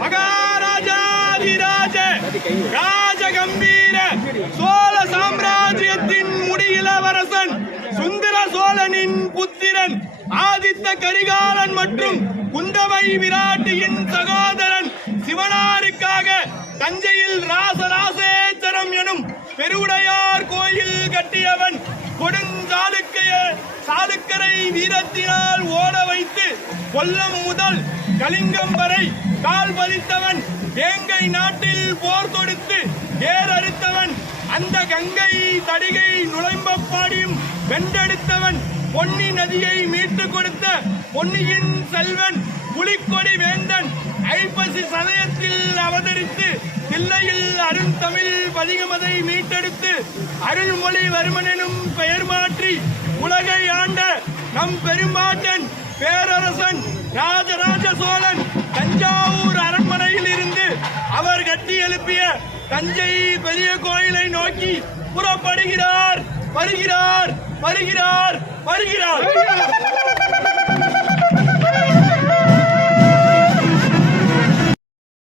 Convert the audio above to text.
மகாராஜாதிராஜ ராஜகம்பீர சோழ சாம்ராஜ்யத்தின் முடியிலவரசன் சுந்தர சோழனின் புத்திரன் ஆதித்த கரிகாலன் மற்றும் குந்தவை விராட்டியின் சகோதரன் சிவனாருக்காக தஞ்சையில் ராசராசேச்சரம் எனும் பெருவுடையார் கோயில் கட்டியவன் கொடுஞ்சாளுக்கைய சாளுக்கரை வீரத்தினால் ஓட வைத்து கொல்லம் முதல் கலிங்கம் வரை கால் பதித்தவன் வேங்கை நாட்டில் போர் தொடுத்து ஏறறுத்தவன் அந்த கங்கை தடிகை நுழைம்பப்பாடியும் வென்றெடுத்தவன் பொன்னி நதியை மீட்டுக் கொடுத்த பொன்னியின் செல்வன் புலிக்கொடி வேந்தன் ஐப்பசி சதயத்தில் அவதரித்து தில்லையில் அருண் தமிழ் பதிகமதை மீட்டெடுத்து அருள்மொழிவர்மன் எனும் பெயர் மாற்றி உலகை ஆண்ட நம் பெரும்பாட்டன் பேரரசன் ராஜராஜ சோழன் தஞ்சாவூர் அரண்மனையில் இருந்து அவர் கட்டி எழுப்பிய தஞ்சை பெரிய கோயிலை நோக்கி புறப்படுகிறார் வருகிறார் வருகிறார் வருகிறார்.